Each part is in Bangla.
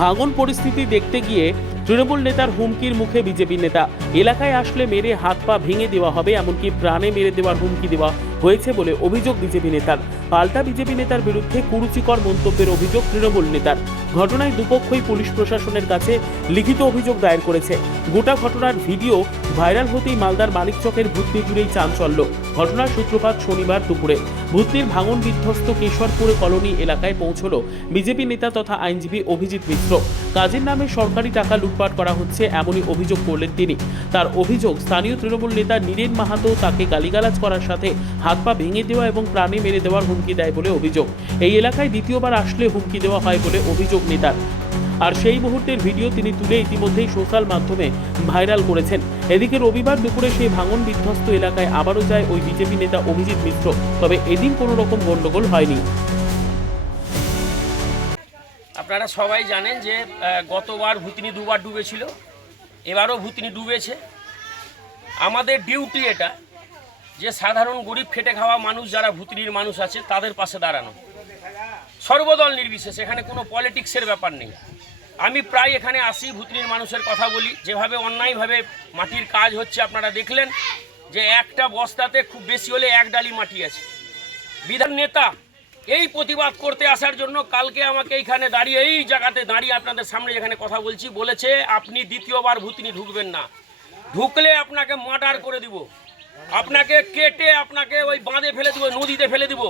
ভাঙন পরিস্থিতি দেখতে গিয়ে তৃণমূল নেতার হুমকির মুখে বিজেপি নেতা। এলাকায় আসলে মেরে হাত পা ভেঙে দেওয়া হবে, এমনকি প্রাণে মেরে দেওয়ার হুমকি দেওয়া হয়েছে বলে অভিযোগ বিজেপি নেতার। পাল্টা বিজেপি নেতার বিরুদ্ধে কুরুচিকর মন্তব্যের অভিযোগ তৃণমূল নেতার। ঘটনায় দুপক্ষই পুলিশ প্রশাসনের কাছে লিখিত অভিযোগ দায়ের করেছে। গোটা ঘটনার ভিডিও ভাইরাল হতেই মালদার মানিকচকের ভূতনি জুড়েই চাঞ্চল্য। ঘটনার সূত্রপাত শনিবার দুপুরে। ভূতনির ভাঙন বিধ্বস্ত কেশরপুরে কলোনি এলাকায় পৌঁছল বিজেপি নেতা তথা আইনজীবী অভিজিৎ মিশ্র। কাজের নামে সরকারি টাকা লুটপাট করা হচ্ছে, এমনই অভিযোগ করলেন তিনি। তার অভিযোগ, স্থানীয় তৃণমূল নেতা নীরেন মাহাতো তাকে গালিগালাজ করার সাথে হাত পা ভেঙে দেওয়া এবং প্রাণে মেরে দেওয়ার হুমকি দেয় বলে অভিযোগ। এই এলাকায় দ্বিতীয়বার আসলে হুমকি দেওয়া হয় বলে অভিযোগ নেতার। আর সেই মুহূর্তের ভিডিও তিনি তুলে ইতিমধ্যেই সোশ্যাল মাধ্যমে ভাইরাল করেছেন। এদিকে রবিবার দুপুরে সেই ভাঙন বিধ্বস্ত এলাকায় আবারও যায় ওই বিজেপি নেতা অভিজিৎ মিশ্র, তবে এদিন কোনো রকম গন্ডগোল হয়নি। আপনারা সবাই জানেন যে গতবার ভূতনি দুবার ডুবেছিল, এবারও ভূতনি ডুবেছে। আমাদের ডিউটি এটা যে সাধারণ গরিব খেটে খাওয়া মানুষ যারা ভূতনির মানুষ আছে তাদের পাশে দাঁড়ানো, সর্বদল নির্বিশেষে। এখানে কোনো পলিটিক্সের ব্যাপার নেই। আমি প্রায় এখানে আসি, ভূতনির মানুষের কথা বলি। যেভাবে অন্যায়ভাবে মাটির কাজ হচ্ছে আপনারা দেখলেন যে একটা বস্তাতে খুব বেশি হলে এক ডালি মাটি আছে। বিধান নেতা এই প্রতিবাদ করতে আসার জন্য কালকে আমাকে এইখানে দাঁড়িয়ে, এই জায়গাতে দাঁড়িয়ে আপনাদের সামনে যেখানে কথা বলছি, বলেছে আপনি দ্বিতীয়বার ভূতনি ঢুকবেন না, ঢুকলে আপনাকে মার্ডার করে দিব, আপনাকে কেটে আপনাকে ওই বাঁধে ফেলে দিব, নদীতে ফেলে দিব।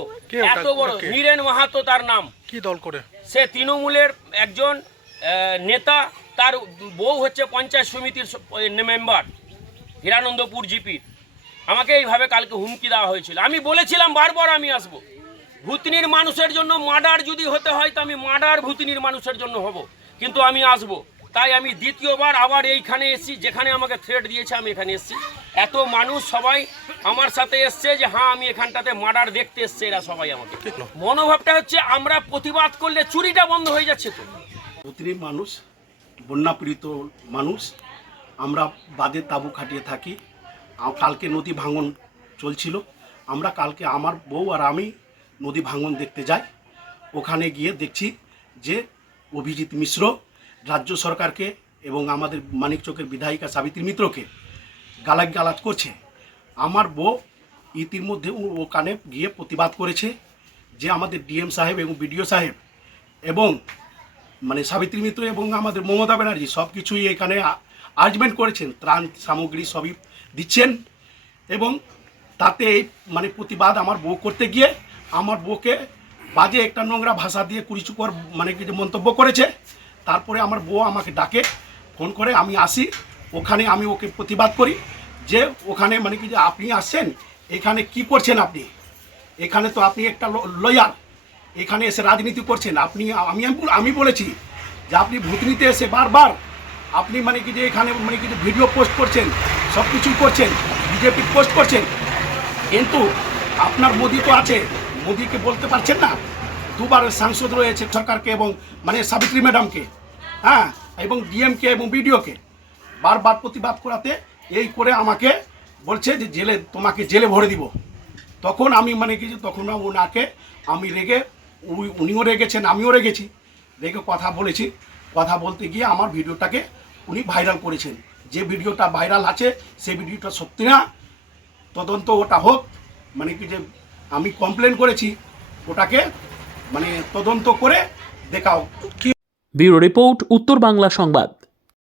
এত বড় নীরেন মাহাতো তার নাম। কি দল করে? সে তৃণমূলের একজন নেতা, তার বউ হচ্ছে পঞ্চায়েত সমিতির মেম্বার হিরানন্দপুর জিপির। আমাকে এইভাবে কালকে হুমকি দেওয়া হয়েছিল। আমি বলেছিলাম বারবার আমি আসবো ভূতনির মানুষের জন্য, মার্ডার যদি হতে হয় তো আমি মার্ডার ভূতনির মানুষের জন্য হব, কিন্তু আমি আসবো। তাই আমি দ্বিতীয়বার আবার এইখানে এসেছি, যেখানে আমাকে থ্রেট দিয়েছে আমি এখানে এসেছি। এত মানুষ সবাই আমার সাথে এসছে যে হ্যাঁ আমি এখানটাতে মার্ডার দেখতে এসছে, এরা সবাই আমাকে। মনোভাবটা হচ্ছে আমরা প্রতিবাদ করলে চুরিটা বন্ধ হয়ে যাচ্ছে। তো ভূতনির মানুষ, বন্যাপীড়িত মানুষ, আমরা বাদে তাঁবু খাটিয়ে থাকি। কালকে নদী ভাঙন চলছিল, আমরা কালকে আমার বউ আর আমি নদী ভাঙন দেখতে যাই। ওখানে গিয়ে দেখছি যে অভিজিৎ মিশ্র রাজ্য সরকারকে এবং আমাদের মানিকচকের বিধায়িকা সাবিত্রী মিত্রকে গালাজ করছে। আমার বউ ইতিমধ্যে ওখানে গিয়ে প্রতিবাদ করেছে যে আমাদের ডিএম সাহেব এবং বিডিও সাহেব এবং সাবিত্রী মিত্র এবং আমাদের মমতা ব্যানার্জি সব কিছুই এখানে আর্জমেন্ট করেছেন, ত্রাণ সামগ্রী সবই দিচ্ছেন। এবং তাতে এই প্রতিবাদ আমার বউ করতে গিয়ে আমার বউকে বাজে একটা নোংরা ভাষা দিয়ে কুরুচিকর কিছু মন্তব্য করেছে। তারপরে আমার বউ আমাকে ডাকে, ফোন করে, আমি আসি ওখানে। আমি ওকে প্রতিবাদ করি যে ওখানে যে আপনি আসছেন, এখানে কি করছেন আপনি? এখানে তো আপনি একটা লয়ার, এখানে এসে রাজনীতি করছেন আপনি। আমি বলেছি যে আপনি ভূতনিতে এসে বারবার আপনি যে এখানে ভিডিও পোস্ট করছেন, সব কিছুই করছেন, বিজেপি পোস্ট করছেন, কিন্তু আপনার মোদি তো আছে, মোদিকে বলতে পারছেন না। দুবার সাংসদ রয়েছে সরকারকে এবং সাবিত্রী ম্যাডামকে, হ্যাঁ, এবং ডিএমকে এবং বিডিওকে বারবার প্রতিবাদ করাতে এই করে আমাকে বলছে যে তোমাকে জেলে ভরে দিব। তখন আমি তখন ওনাকে আমি রেগে, উনিও রেগেছেন, আমিও রেগেছি, রেগে কথা বলেছি। কথা বলতে গিয়ে আমার ভিডিওটাকে উনি ভাইরাল করেছেন। যে ভিডিওটা ভাইরাল আছে সেই ভিডিওটা সত্যি না, তদন্ত ওটা হোক। যে আমি কমপ্লেন করেছি, ওটাকে তদন্ত করে দেখাও। ব্যুরো রিপোর্ট, উত্তর বাংলা সংবাদ।